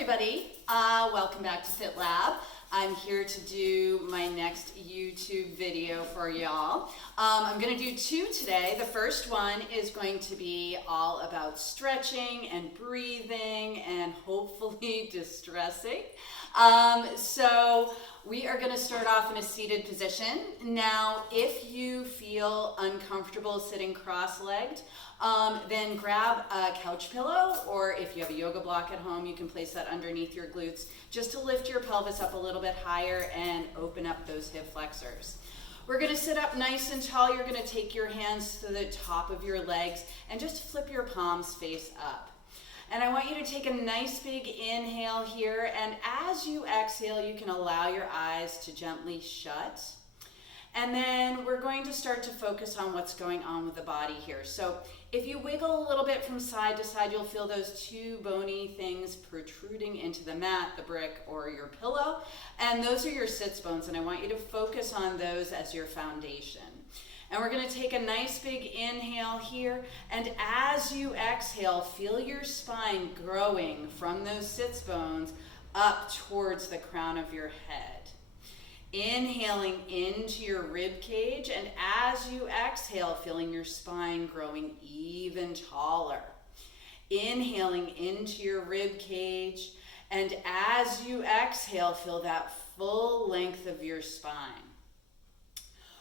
everybody, welcome back to Fit Lab. I'm here to do my next YouTube video for y'all. I'm going to do two today. The first one is going to be all about stretching and breathing and hopefully distressing. So we are going to start off in a seated position. Now, if you feel uncomfortable sitting cross-legged, then grab a couch pillow, or if you have a yoga block at home, you can place that underneath your glutes just to lift your pelvis up a little bit higher and open up those hip flexors. We're going to sit up nice and tall. You're going to take your hands to the top of your legs and just flip your palms face up. And I want you to take a nice big inhale here, and as you exhale, you can allow your eyes to gently shut. And then we're going to start to focus on what's going on with the body here. So if you wiggle a little bit from side to side, you'll feel those two bony things protruding into the mat, the brick, or your pillow. And those are your sits bones, and I want you to focus on those as your foundation. And we're going to take a nice big inhale here, and as you exhale, feel your spine growing from those sits bones up towards the crown of your head. Inhaling into your rib cage, and as you exhale, feeling your spine growing even taller. Inhaling into your rib cage, and as you exhale, feel that full length of your spine.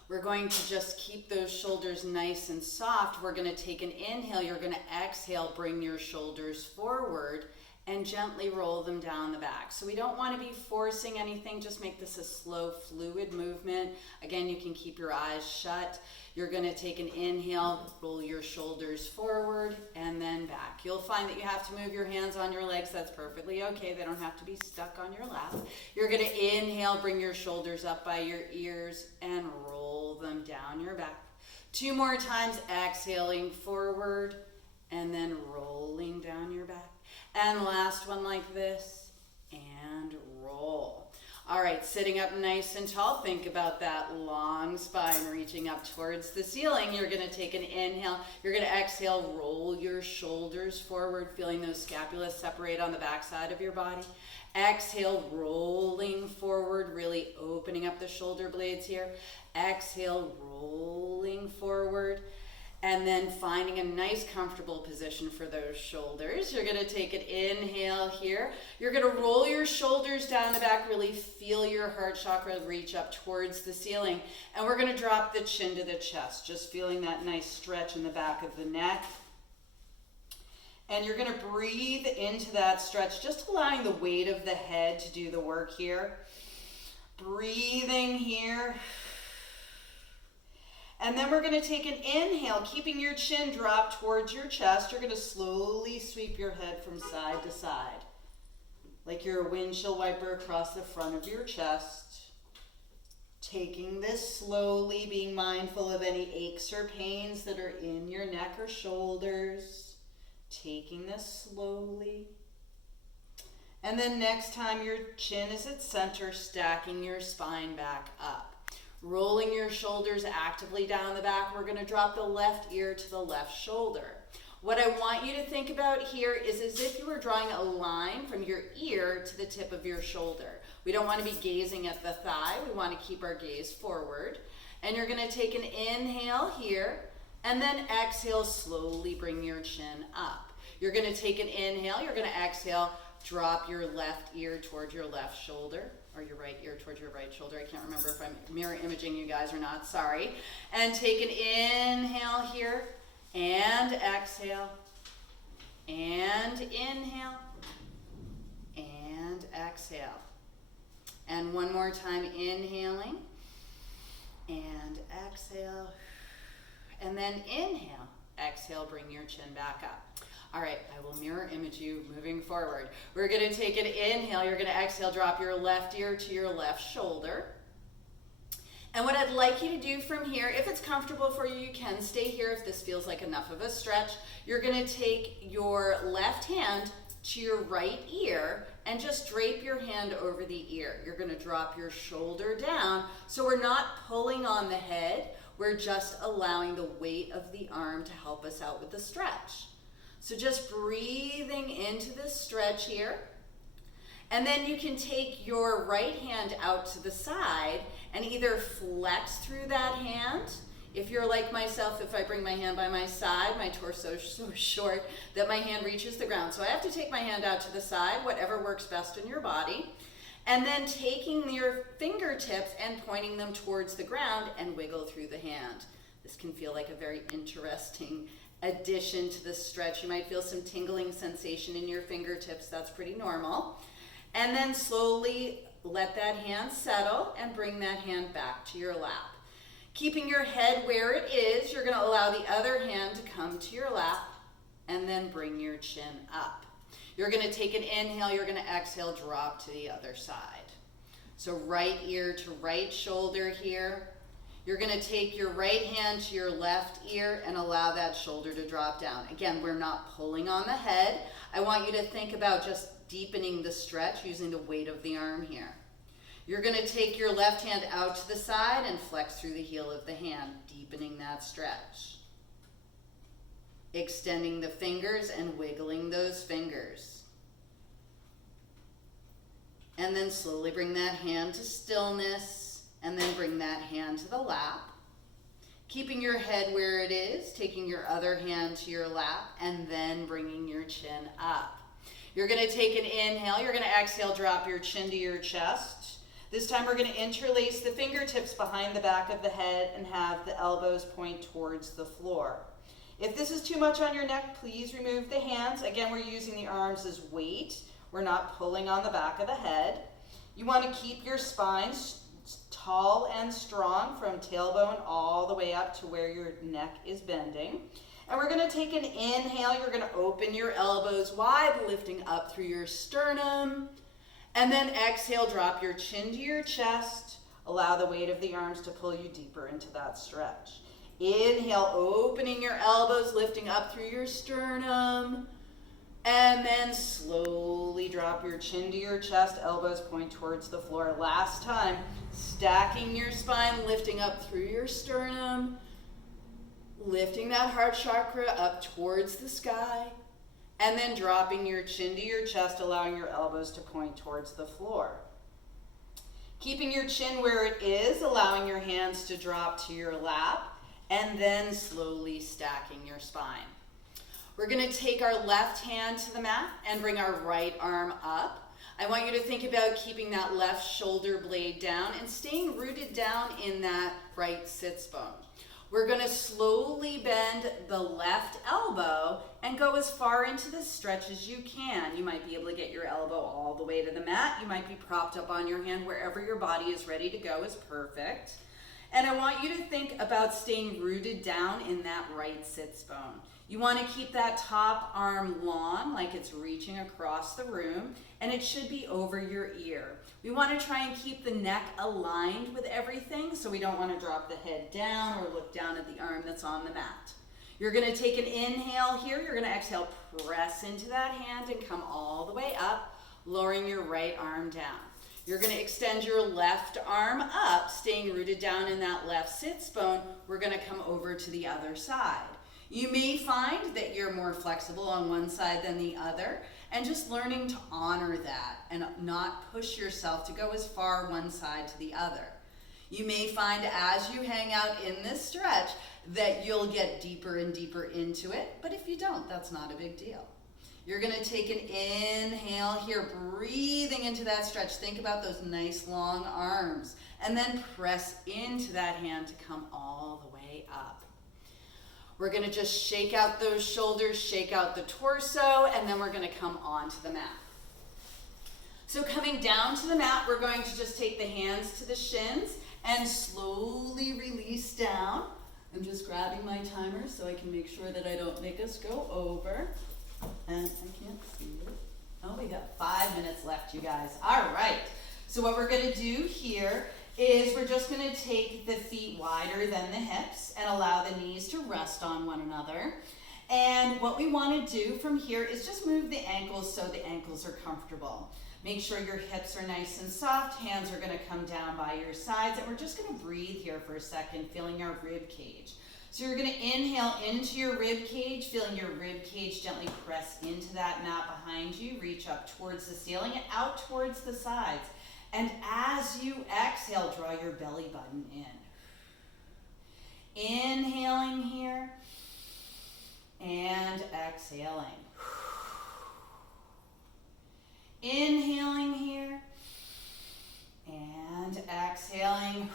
We're going to just keep those shoulders nice and soft. We're going to take an inhale. You're going to exhale, bring your shoulders forward, and gently roll them down the back. So we don't want to be forcing anything, just make this a slow, fluid movement. Again, you can keep your eyes shut. You're going to take an inhale, roll your shoulders forward, and then back. You'll find that you have to move your hands on your legs. That's perfectly okay. They don't have to be stuck on your lap. You're going to inhale, bring your shoulders up by your ears, and roll them down your back. Two more times, exhaling forward, and then rolling down your back. And last one like this, and roll. All right, sitting up nice and tall, think about that long spine reaching up towards the ceiling. You're going to take an inhale. You're going to exhale, roll your shoulders forward, feeling those scapulas separate on the back side of your body. Exhale, rolling forward, really opening up the shoulder blades here. Exhale, rolling forward. And then finding a nice comfortable position for those shoulders. You're going to take an inhale here. You're going to roll your shoulders down the back, really feel your heart chakra reach up towards the ceiling. And we're going to drop the chin to the chest, just feeling that nice stretch in the back of the neck. And you're going to breathe into that stretch, just allowing the weight of the head to do the work here. Breathing here. And then we're going to take an inhale, keeping your chin dropped towards your chest. You're going to slowly sweep your head from side to side, like you're a windshield wiper across the front of your chest. Taking this slowly, being mindful of any aches or pains that are in your neck or shoulders. Taking this slowly. And then next time your chin is at center, stacking your spine back up. Rolling your shoulders actively down the back, we're going to drop the left ear to the left shoulder. What I want you to think about here is as if you were drawing a line from your ear to the tip of your shoulder. We don't want to be gazing at the thigh. We want to keep our gaze forward. And you're going to take an inhale here, and then exhale, slowly bring your chin up. You're going to take an inhale. You're going to exhale, drop your left ear towards your left shoulder. Or your right ear towards your right shoulder. I can't remember if I'm mirror imaging you guys or not, sorry. And take an inhale here, and exhale, and inhale, and exhale. And one more time, inhaling, and exhale, and then inhale, exhale, bring your chin back up. All right, I will mirror image you moving forward. We're going to take an inhale. You're going to exhale, drop your left ear to your left shoulder. And what I'd like you to do from here, if it's comfortable for you, you can stay here if this feels like enough of a stretch. You're going to take your left hand to your right ear and just drape your hand over the ear. You're going to drop your shoulder down, so we're not pulling on the head. We're just allowing the weight of the arm to help us out with the stretch. So just breathing into this stretch here. And then you can take your right hand out to the side and either flex through that hand. If you're like myself, if I bring my hand by my side, my torso is so short that my hand reaches the ground. So I have to take my hand out to the side, whatever works best in your body. And then taking your fingertips and pointing them towards the ground and wiggle through the hand. This can feel like a very interesting addition to the stretch. You might feel some tingling sensation in your fingertips. That's pretty normal. And then slowly let that hand settle and bring that hand back to your lap. Keeping your head where it is, you're going to allow the other hand to come to your lap and then bring your chin up. You're going to take an inhale, you're going to exhale, drop to the other side. So right ear to right shoulder here. You're going to take your right hand to your left ear and allow that shoulder to drop down. Again, we're not pulling on the head. I want you to think about just deepening the stretch using the weight of the arm here. You're going to take your left hand out to the side and flex through the heel of the hand, deepening that stretch. Extending the fingers and wiggling those fingers. And then slowly bring that hand to stillness. And then bring that hand to the lap. Keeping your head where it is, taking your other hand to your lap, and then bringing your chin up. You're going to take an inhale. You're going to exhale, drop your chin to your chest. This time we're going to interlace the fingertips behind the back of the head and have the elbows point towards the floor. If this is too much on your neck, please remove the hands. Again, we're using the arms as weight. We're not pulling on the back of the head. You want to keep your spine tall and strong from tailbone all the way up to where your neck is bending. And we're going to take an inhale. You're going to open your elbows wide, lifting up through your sternum. And then exhale, drop your chin to your chest. Allow the weight of the arms to pull you deeper into that stretch. Inhale, opening your elbows, lifting up through your sternum. And then slowly drop your chin to your chest, elbows point towards the floor. Last time, stacking your spine, lifting up through your sternum, lifting that heart chakra up towards the sky, and then dropping your chin to your chest, allowing your elbows to point towards the floor. Keeping your chin where it is, allowing your hands to drop to your lap, and then slowly stacking your spine. We're going to take our left hand to the mat and bring our right arm up. I want you to think about keeping that left shoulder blade down and staying rooted down in that right sits bone. We're going to slowly bend the left elbow and go as far into the stretch as you can. You might be able to get your elbow all the way to the mat. You might be propped up on your hand. Wherever your body is ready to go is perfect. And I want you to think about staying rooted down in that right sits bone. You want to keep that top arm long, like it's reaching across the room, and it should be over your ear. We want to try and keep the neck aligned with everything, so we don't want to drop the head down or look down at the arm that's on the mat. You're going to take an inhale here. You're going to exhale, press into that hand and come all the way up, lowering your right arm down. You're going to extend your left arm up, staying rooted down in that left sits bone. We're going to come over to the other side. You may find that you're more flexible on one side than the other, and just learning to honor that and not push yourself to go as far one side to the other. You may find as you hang out in this stretch that you'll get deeper and deeper into it, but if you don't, that's not a big deal. You're going to take an inhale here, breathing into that stretch. Think about those nice long arms, and then press into that hand to come all the way up. We're going to just shake out those shoulders, shake out the torso, and then we're going to come onto the mat. So coming down to the mat, we're going to just take the hands to the shins and slowly release down. I'm just grabbing my timer so I can make sure that I don't make us go over. And I can't see it. Oh, we got 5 minutes left, you guys. All right. So what we're going to do here is we're just going to take the feet wider than the hips and allow the knees to rest on one another. And what we want to do from here is just move the ankles so the ankles are comfortable. Make sure your hips are nice and soft. Hands are going to come down by your sides. And we're just going to breathe here for a second, feeling our rib cage. So you're going to inhale into your rib cage, feeling your rib cage gently press into that mat behind you. Reach up towards the ceiling and out towards the sides. And as you exhale, draw your belly button in. Inhaling here and exhaling. Inhaling here and exhaling.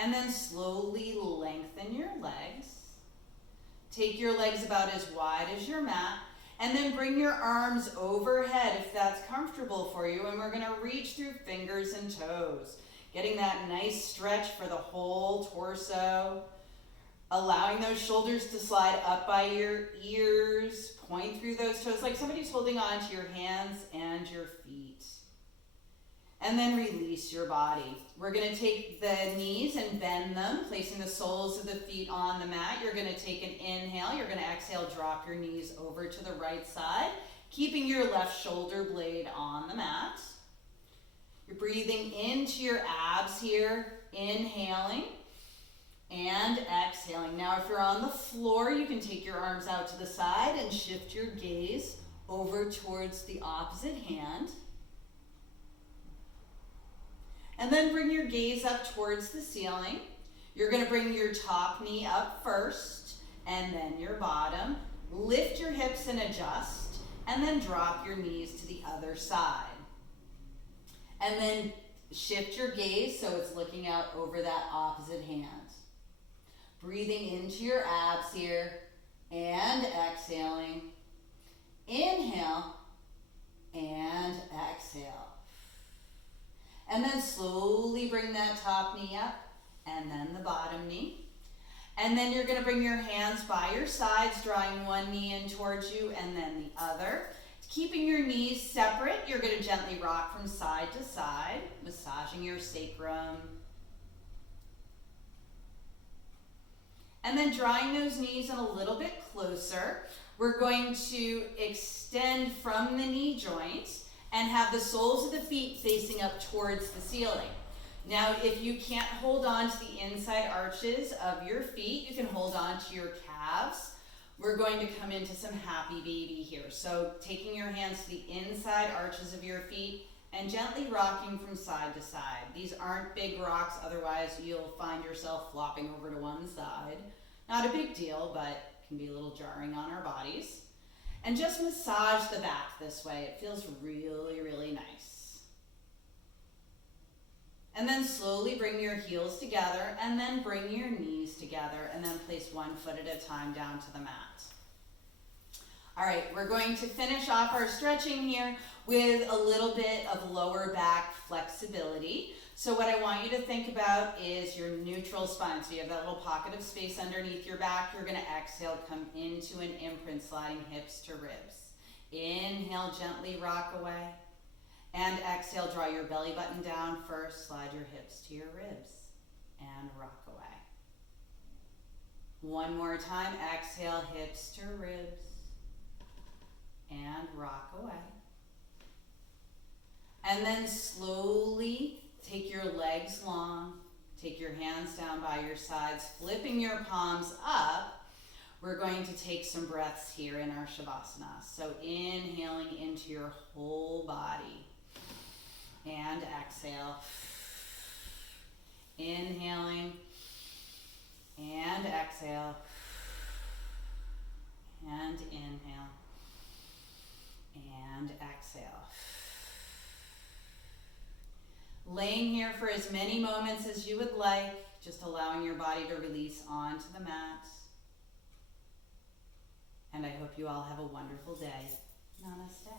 And then slowly lengthen your legs. Take your legs about as wide as your mat. And then bring your arms overhead if that's comfortable for you. And we're going to reach through fingers and toes. Getting that nice stretch for the whole torso. Allowing those shoulders to slide up by your ears. Point through those toes like somebody's holding on to your hands and your feet. And then release your body. We're going to take the knees and bend them, placing the soles of the feet on the mat. You're going to take an inhale. You're going to exhale, drop your knees over to the right side, keeping your left shoulder blade on the mat. You're breathing into your abs here, inhaling and exhaling. Now, if you're on the floor, you can take your arms out to the side and shift your gaze over towards the opposite hand. And then bring your gaze up towards the ceiling. You're going to bring your top knee up first, and then your bottom. Lift your hips and adjust, and then drop your knees to the other side. And then shift your gaze so it's looking out over that opposite hand. Breathing into your abs here, and exhaling. Inhale, and exhale. And then slowly bring that top knee up, and then the bottom knee. And then you're going to bring your hands by your sides, drawing one knee in towards you, and then the other. Keeping your knees separate, you're going to gently rock from side to side, massaging your sacrum. And then drawing those knees in a little bit closer, we're going to extend from the knee joints and have the soles of the feet facing up towards the ceiling. Now, if you can't hold on to the inside arches of your feet, you can hold on to your calves. We're going to come into some happy baby here. So taking your hands to the inside arches of your feet and gently rocking from side to side. These aren't big rocks, otherwise you'll find yourself flopping over to one side. Not a big deal, but can be a little jarring on our bodies. And just massage the back this way. It feels really, really nice. And then slowly bring your heels together, and then bring your knees together, and then place one foot at a time down to the mat. All right, we're going to finish off our stretching here with a little bit of lower back flexibility. So what I want you to think about is your neutral spine. So you have that little pocket of space underneath your back. You're going to exhale, come into an imprint, sliding hips to ribs. Inhale, gently rock away. And exhale, draw your belly button down first, slide your hips to your ribs, and rock away. One more time, exhale, hips to ribs, and rock away. And then slowly take your legs long, take your hands down by your sides, flipping your palms up. We're going to take some breaths here in our Shavasana. So inhaling into your whole body. And exhale. Inhaling and exhale. And inhale and exhale. Laying here for as many moments as you would like, just allowing your body to release onto the mat. And I hope you all have a wonderful day. Namaste.